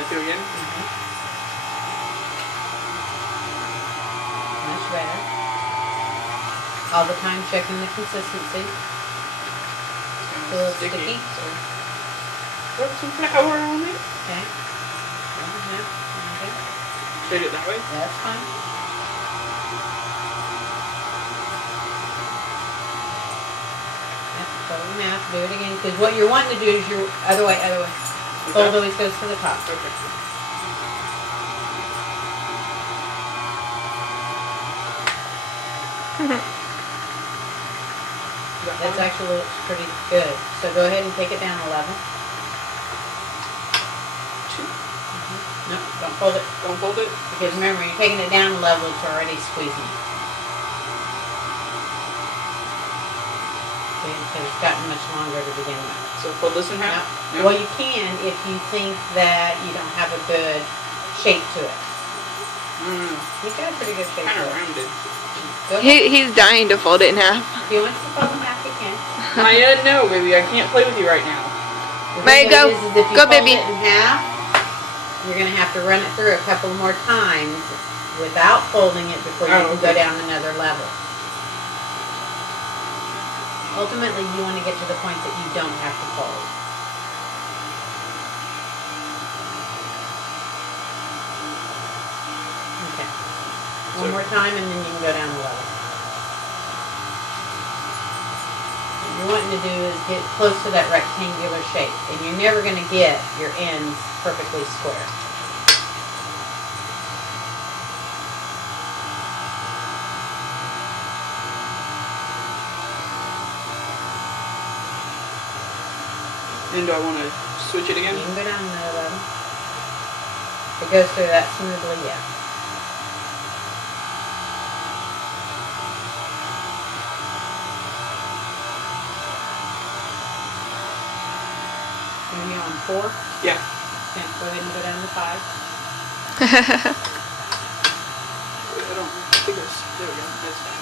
it through again. Much better. All the time checking the consistency. It's a little sticky. So rub some flour on it. Okay. Okay. Straight it that way. That's fine. Yep, fold in half. Do it again. Because what you're wanting to do is your other way. Fold always goes to the top. Okay. That's actually looks pretty good. So go ahead and take it down a level. No, don't fold it. Don't fold it? Because remember, you're taking it down a level, it's already squeezing. See, because it's gotten much longer to begin with. So fold this in half? No. Well, you can if you think that you don't have a good shape to it. You've got a pretty good shape Kind to of it. rounded. He's dying to fold it in half. If you want to fold in half, you can. No, baby, I can't play with you right now. The thing Go. is if you Go, fold baby. it in half, you're going to have to run it through a couple more times without folding it before you can go down another level. Ultimately, you want to get to the point that you don't have to fold. Okay. One more time and then you can go down a level. What you're wanting to do is get close to that rectangular shape. And you're never going to get your ends perfectly square. Then do I want to switch it again? You can go down another level. If it goes through that smoothly, yeah. Maybe on 4? Yeah. Okay, go ahead and go down to 5. I don't think it's... There we go. That's fine.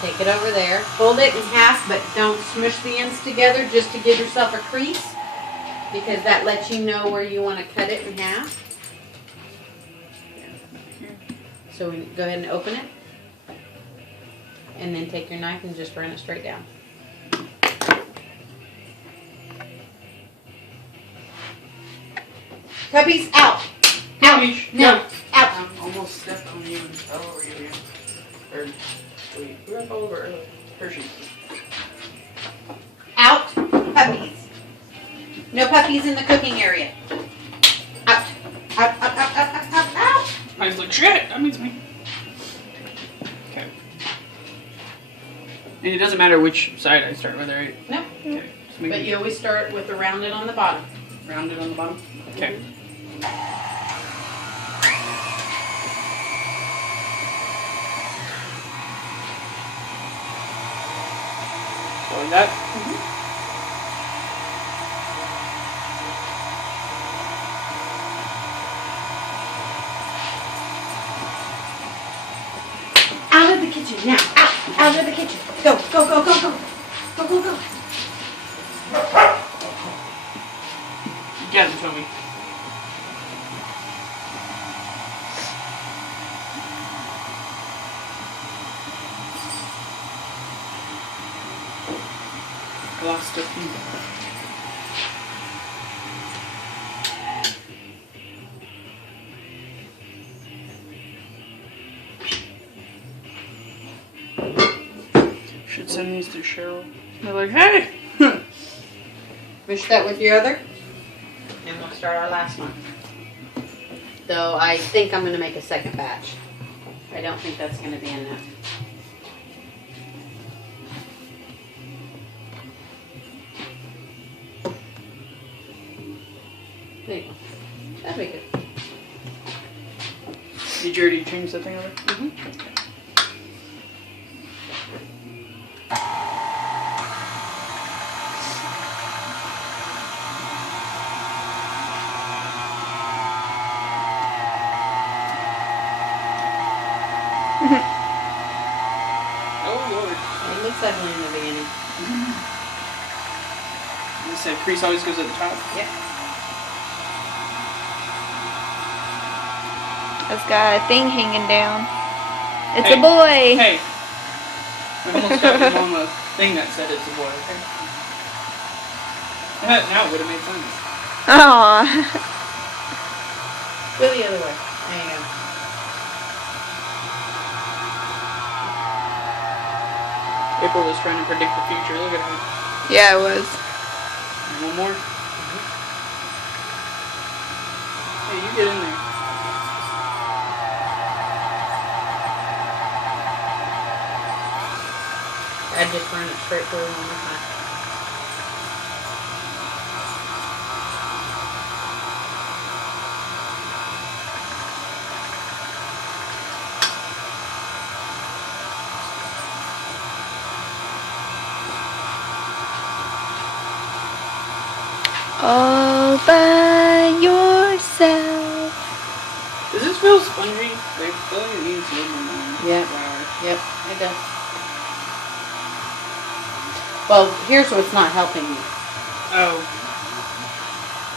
Take it over there. Fold it in half, but don't smush the ends together just to give yourself a crease, because that lets you know where you want to cut it in half. So we go ahead and open it, and then take your knife and just run it straight down. Cubbies, out. Out. No, out. I almost stepped on you and fell over you again. Or, wait, who did I fall over earlier? Hershey. Out. Puppies. No puppies in the cooking area. Out. Out, out, out, out, out, out, out. I was like, shit, that means me. Okay. And it doesn't matter which side I start with, right? No. Okay. But you always start with the rounded on the bottom. Rounded on the bottom? Okay. So like that? Out of the kitchen now. Out. Out of the kitchen. Go, go, go, go, go. Go, go, go. Get him, Toby. I lost a few. Should send these to Cheryl. They're like, hey! Finish that with your other. And we'll start our last one. Though I think I'm going to make a second batch. I don't think that's going to be enough. There you go. That'd be good. Did you already change that thing over? Mm-hmm. Oh Lord. It looks ugly in the beginning. You said crease always goes at the top? Yep. It's got a thing hanging down. It's Hey, a boy. Hey. I almost got your mom a thing that said it's a boy, okay? Now it would have made sense. Aw. Go the other way. There you go. April was trying to predict the future. Look at her. Yeah, it was. And one more. Hey, you get in there. I just run it straight through one more time. All by yourself. Does this feel spongy? They feel like it needs a little more Yeah. flour. Yep, it does. Well, here's what's not helping you. Oh.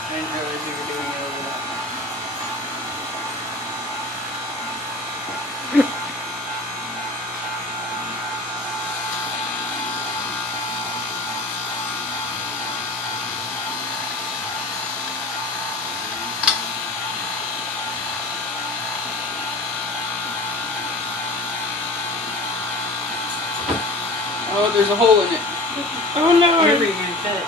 I didn't realize you were doing it over that. Oh, there's a hole in it. Oh no! Wherever you're going to cut it.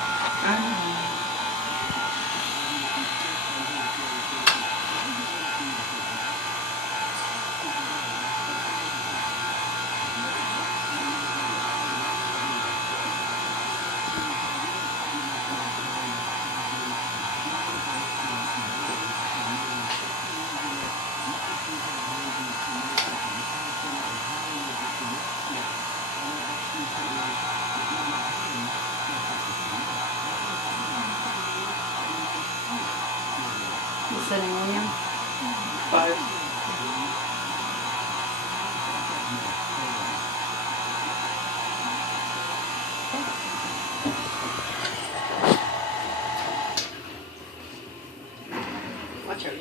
What's that, William? 5. Watch out.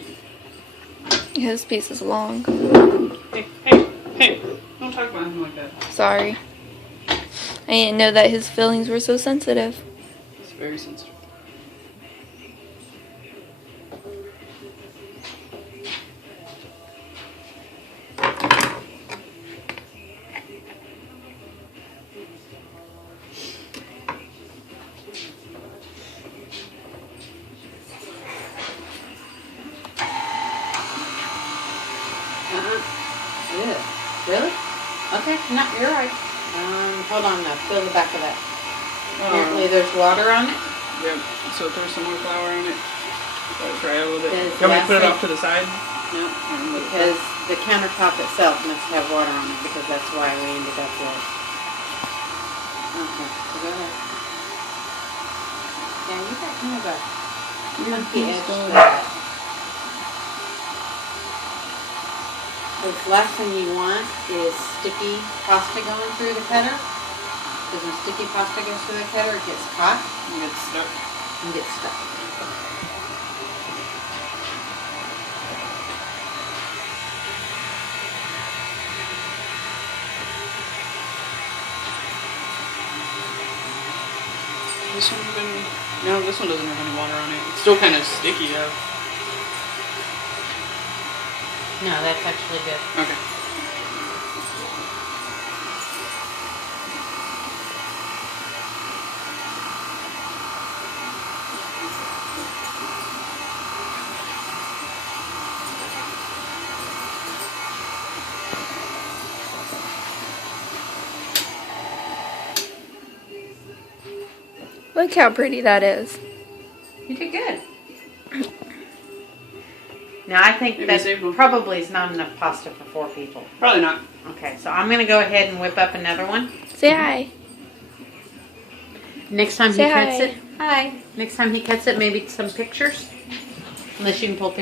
His piece is long. Hey! Don't talk about him like that. Sorry. I didn't know that his feelings were so sensitive. It's very sensitive. Yeah. Really? Okay, no, you're right. Hold on now. Feel the back of that. Apparently there's water on it. Yep. So throw some more flour on it. Try it a little bit. Does You want me to put it that off to the side? No, because the countertop itself must have water on it because that's why we ended up with. Okay, so go ahead. Yeah, you got kind of a funky edge to that. The last thing you want is sticky pasta going through the cutter. Because when sticky pasta goes through the cutter, it gets hot You get stuck. and gets stuck. This one's been... No, this one doesn't have any water on it. It's still kind of sticky though. No, that's actually good. Okay. Look how pretty that is. You did good. Now I think Maybe that save one. probably is not enough pasta for 4 people. Probably not. Okay, so I'm gonna go ahead and whip up another one. Say hi. Next time Say he cuts hi. it, hi. Next time he cuts it, maybe some pictures. Unless you can pull pictures.